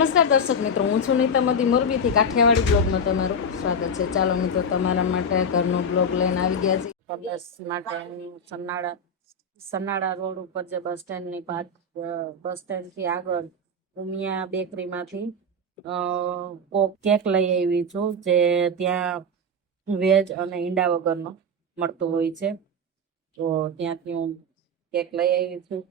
નમસ્કાર દર્શક મિત્રો, હું છું નીતા મોદી. મોરબીથી કાઠિયાવાડી બ્લોગમાં તમારું સ્વાગત છે. ચાલો મિત્રો, તમારા માટે ઘરનો બ્લોગ લઈને આવી ગયા છે બસ માટે સન્નાળા સન્નાળા રોડ ઉપર જે બસ સ્ટેન્ડની પાસ બસ સ્ટેન્ડથી આગળ ઉમિયા બેકરીમાંથી કોક કેક લઈ આવી છું, જે ત્યાં વેજ અને ઈંડા વગરનો મળતો હોય છે. તો ત્યાંથી હું કેક લઈ આવી છું.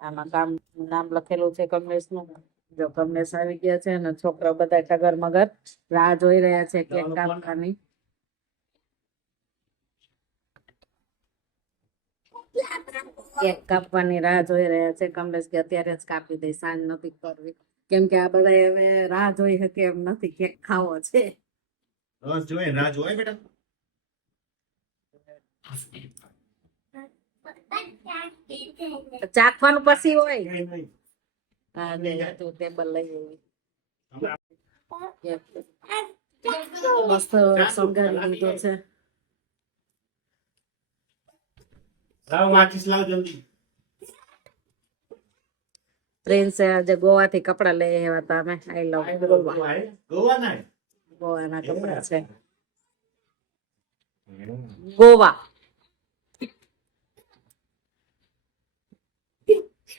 આમાં કામ, નામ લખેલું છે કમલેશનું. જો કમલેશ આવી ગયા છે અને છોકરા બધા ટગર મગર રાહ જોઈ રહ્યા છે કેક કાપવાની કેક કાપવાની રાહ જોઈ રહ્યા છે. કમલેશ કે અત્યારે જ કાપી દઈ સાંજ નથી કરવી. કેમ કે આ બધા હવે રાહ જોઈ શકે એમ નથી કેક ખાવો છે. રસ જોઈએ ના જોવાય બેટા. ચાખવાનું પછી હોય. હા લે તું ટેબલ લઈ આવી મસ્ત શણગારી દીધો છે લાવ માચીસ લાવ જલ્દી પ્રિન્સે આજે ગોવાથી કપડા લઈ આવ્યા હતા અમે આઈ લવ ગોવા ગોવા ના ગોવાના કપડા છે ગોવા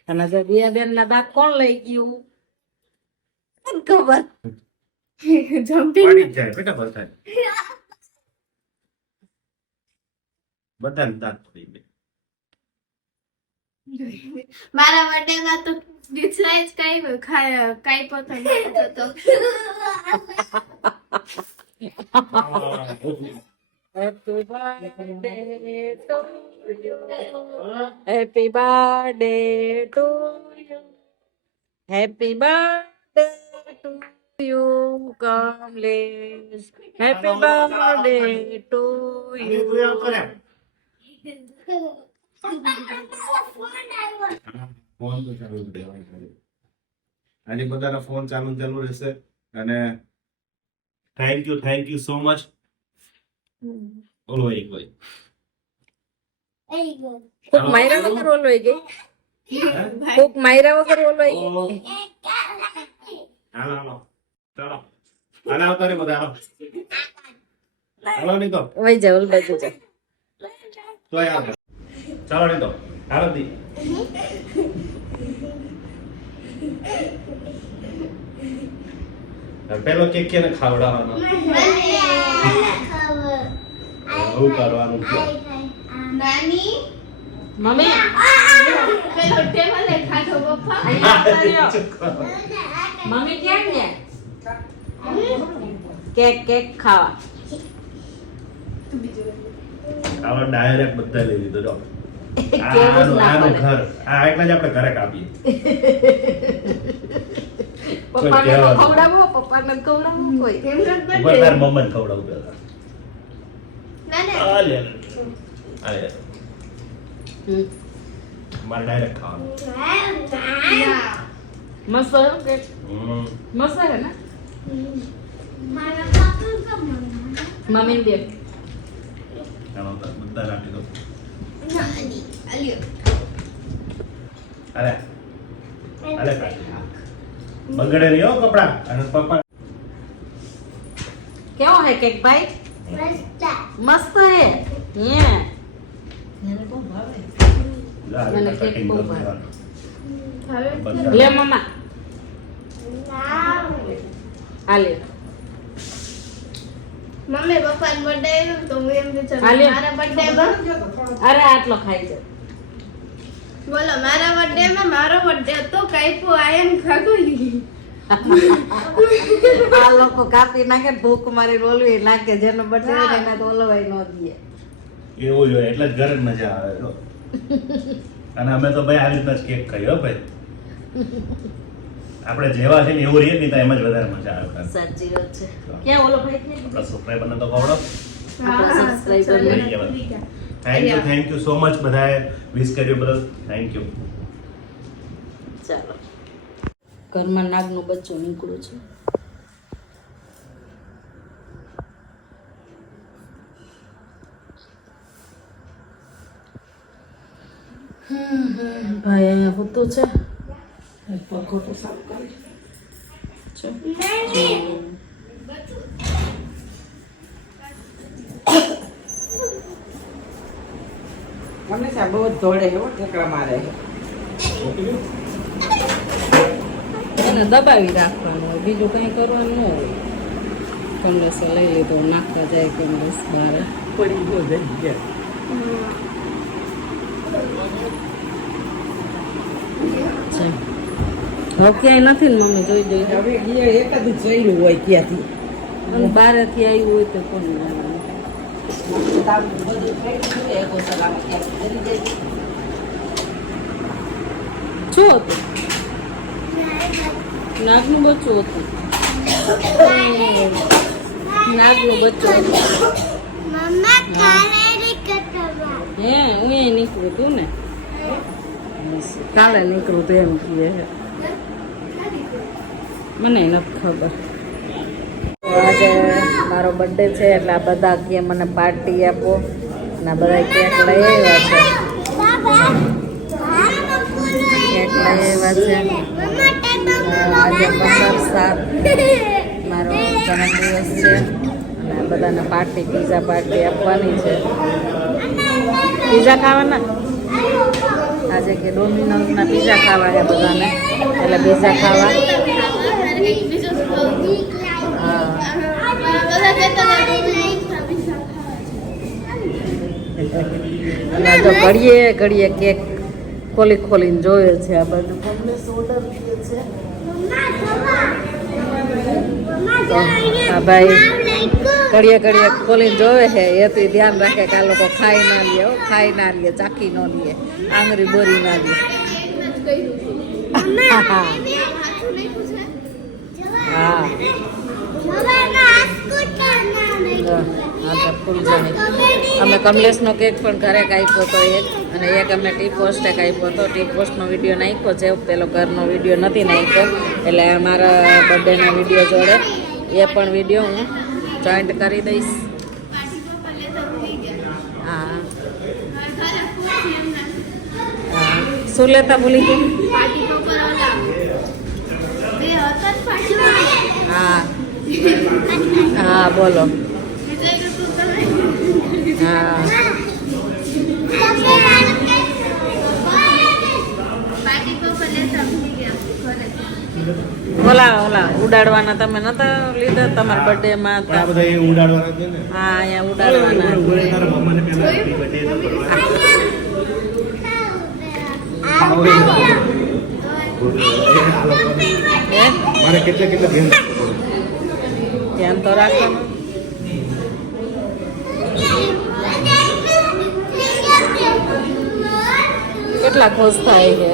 અને જો બેન ના દાંત કોણ લઈ ગયું? ખબર. પડી જ જાય બેટા બધા બધાને દાંત પડી ગયા મારા બર્થડે માં તો ડિસાઈડ કઈ ખાય કઈ પસંદ હતો happy birthday to happy birthday to you happy birthday to you Kamlesh happy birthday to અને તું યુ એમ કરે ફોન તો ચાલુ જ રહેવાનો છે. આજે બધાના ફોન ચાલુ ને ચાલુ રહેશે અને thank you thank you so much બોલો એક ભાઈ કોક માયરા વગર ઓલવાઈ ગઈ કોક માયરા વગર ઓલવાઈ ગઈ હાલો હાલો ચાલો હાલો આવતા રે બધા હાલો હાલો નહીં તો વઈ જા ઓલ બાજુ જા તો યાર ચાલો નહીં તો હાલો દી પેલો કેક કેને ખાવડાવવાનો? બહુ કરવાનું છે. નાની? મમ્મી. પેલો ટેબલે ખાધો પપ્પા. મમ્મી ક્યાં ગયા? કેક કેક ખાવા. ડાયરેક્ટ બધા લઈ લીધો જો. આનું ના. ઘર. આ એટલા જ આપણે ઘરે કાપીએ. પપ્પાને તો કહેવાનું. ખવડાવો પપ્પાને તો ખવડાવો કોઈ કેમનો ઉપર birthday? તાર મમ્માને ખવડાવું પેલા ના ના આ લે આ લે હમ. મારે ડાયરેક્ટ ખાવાનું ના. મસ્ત હોય કેક હમ. મસ્ત હે ને મારા પાપા ગમે. મમ્મી દે ચાલો તો બધા રાખી દો નાની અલ્યો અરે અરે બગડે નહીં હો કપડા. અને પપ્પા કેવો હે કેક ભાઈ? મસ્ત. હે? હે. મને કેક બહુ ભાવે. લે મમ્મા આ લે. મમ્મી પપ્પાનો બર્થડે આવ્યો તો હું એમ કે. મારા બર્થડે અરે આટલો ખાઈ છે બોલો મારા બર્થડે માં મારો બર્થડે હતો કાઈપો આયન ખાગોલી આ લોકો કાપી નાખે ભૂખ મારી રોલવી નાખે જેનો બર્થડે એને તો ઓલવાય ન દે. એવું જોઈએ એટલે જ ઘરે મજા આવે જો. અને અમે તો ભાઈ આ રીતના જ કેક ખાઈ હો ભાઈ. આપણે જેવા છે ને એવું રહીએ ને તો એમ જ વધારે મજા આવે સાચી વાત છે. ક્યાં ઓલો ભાઈ આપણા આપણા સબસ્ક્રાઈબરને તો ખવડો subscriber મળી ગયા. Thank you thank you so much બધાએ. વિશ કર્યું બદલ. થેન્ક યુ ચાલો. ઘરમાં નાગનું બચ્ચું નીકળ્યું છે. હમ, હમ, ભાઈ અહીંયા હોતું છે. પખોટો સાફ કરી. છે હંમેશા બહુ જ દોડે એવો ઠેકડા મારે. એને દબાવી રાખવાનું હોય બીજું કંઈ કરવાનું ન હોય. કમલેશે લઈ લીધો નાખતા જાય કમલેશ બહાર પડી ગયો જઈ ગયા. છે હવે ક્યાંય નથી ને મમ્મી જોઈ જોઈ. હવે જ એકાદ જઈલું હોય ત્યાંથી. અને બહારથી આવ્યું હોય તો કોણ શું હતું નાગનું બચ્ચું હતું નાગનું બચ્ચું હે હું એ નીકળું તું ને કાલે નીકળું તો એમ કહે મને નથી ખબર. આજે મારો બર્થડે છે એટલે આ બધા કે મને પાર્ટી આપો. અને આ બધા કેક લઈ આવ્યા છે. કેક લઈ આવ્યા છે. આજે પંદર સાત મારો જન્મદિવસ છે. અને બધાને પાર્ટી પીઝા પાર્ટી આપવાની છે. પીઝા ખાવાના? આજે કે ડોમિનોઝના પીઝા ખાવા છે બધાને. એટલે પીઝા ખાવા. અને આ તો ઘડીએ ઘડીએ કેક ખોલી ખોલીને જોયો છે આ બધું હા આ ભાઈ ઘડીએ ઘડીએ ખોલીને જોવે છે. એથી ધ્યાન રાખે કે આ લોકો ખાઈ ના લે હો, ખાઈ ના લે ચાખી ન લે આંગળી બોરી ના લે. હા હા તો આ તો ફૂલ જાણી. અમે કમલેશનો કેક પણ ઘરે કાપ્યો હતો એક અને એક અમે ટી પોસ્ટે કાપ્યો હતો. ટી પોસ્ટનો વીડિયો નાખ્યો છે. પેલો ઘરનો વીડિયો નથી નાખ્યો. એટલે અમારા બર્થડેના વીડિયો જોડે એ પણ વીડિયો હું જોઈન્ટ કરી દઈશ. હા. શું લેતા ભૂલી ગયું હા. હા બોલો. ઓલા ઓલા ઉડાડવાના તમે નતા લીધા તમારા બર્થડેમાં પણ આ બધા એ ઉડાડવાના છે ને હા અહીંયા ઉડાડવાના ઉડે, ઉડે, તારા મમ્માને પહેલા happy birthday તો કરવાનો. આવો એ લોકો. એ આ લોકોને. હે મારે કેટલા કેટલા ધ્યાન રાખવું પડે. ધ્યાન તો રાખવાનું કેટલા ખુશ થાય છે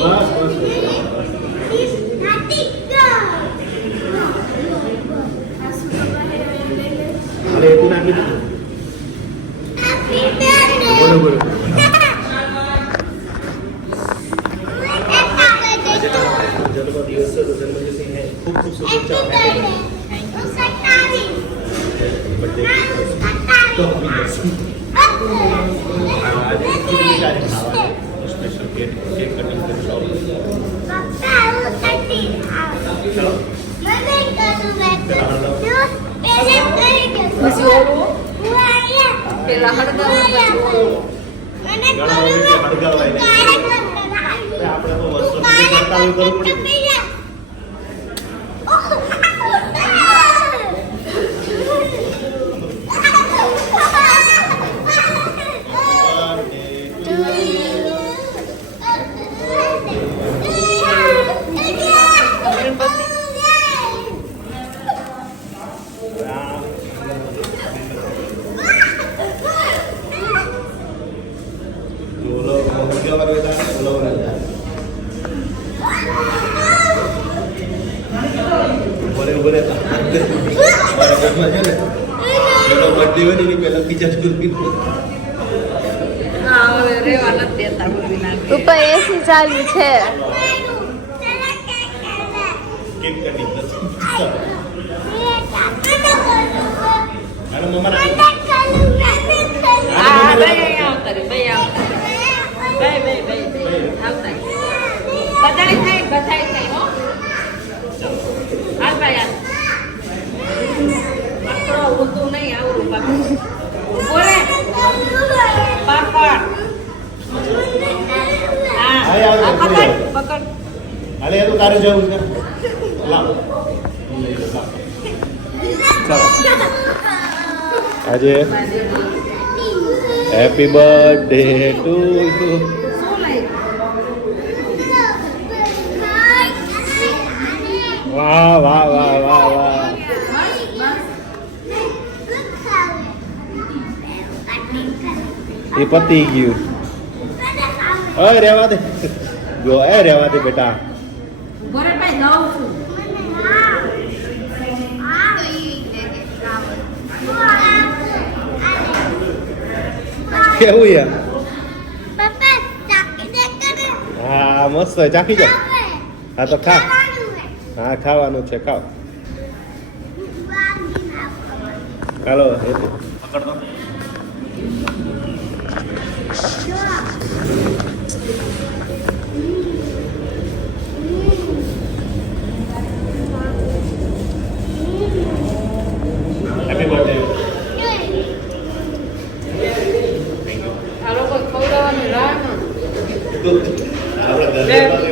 બસ બસ હાલે એટલું નાખી દીધું બોલો બોલો જન્મ દિવસ છે તો જન્મદિવસની ખૂબ ખૂબ શુભેચ્છાઓ તો આજે કેટલી તારીખ ખાવાની સ્પેશિયલ કેક કેક કટિંગ કરીશું ચલો પછી ઓલું પેલા હળગાવું પછી ઓલું ઘણા લોકો કે હળગાવાય નહીં. આપણે તો વર્ષો સુધી કરતા હોય કરવું પડે ને. ઓલો બે બે બે આવતા બધાય થાય બધાય થાય, હો. હાલ ભાઈ, હાલ. નહીં આવ. પકડ અરે એ તો તારે જવું છે આજે હેપી બર્થડે ટુ યુ વાહ વાહ વાહ વાહ વાહ એ પતી ગયું. અરે રહેવા દે. જો એ રહેવા દે બેટા. કેવું યાર? હા મસ્ત. ચાખી જાવ હા તો ખા. હા ખાવાનું છે ખાઓ. ચાલો પકડતો. હેપી બર્થડે આ લોકો ખવડાવવાની રાહ ન આપણે દસ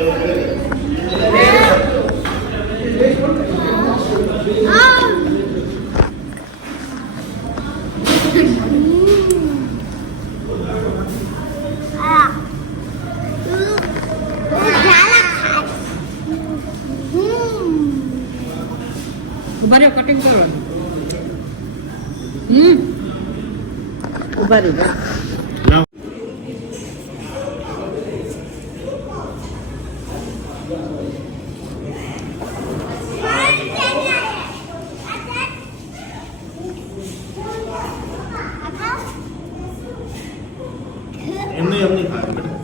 ઊભા રહ્યો કટિંગ કરવાનું હમ ઊભા રહ્યો લાવ એમને એમની ખાય બેટા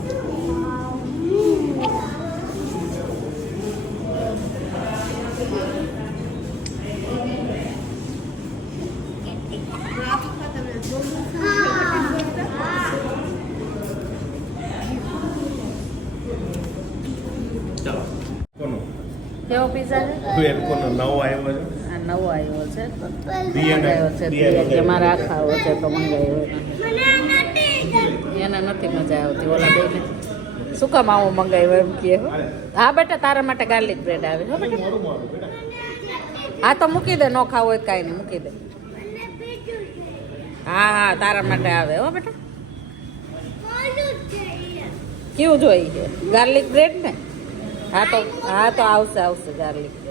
પીઝા છે કોઈ કોનો નવો આવ્યો છે? આ નવો આવ્યો છે. મંગાવ્યો છે. કે મારે આ ખાવો છે તો મંગાવ્યો એને. નથી મજા આવતી. ઓલા બેને શું કામ આવો મંગાવ્યો એમ કે હો? હા બેટા તારા માટે ગાર્લિક બ્રેડ આવે. હો બેટા. હા તો મૂકી દે નો ખાવો હોય કાંઈ નહીં મૂકી દે. હા હા તારા માટે આવે હો બેટા. કેવું જોઈએ? ગાર્લિક બ્રેડ ને? હા તો હા તો આવશે આવશે ગાર્લિક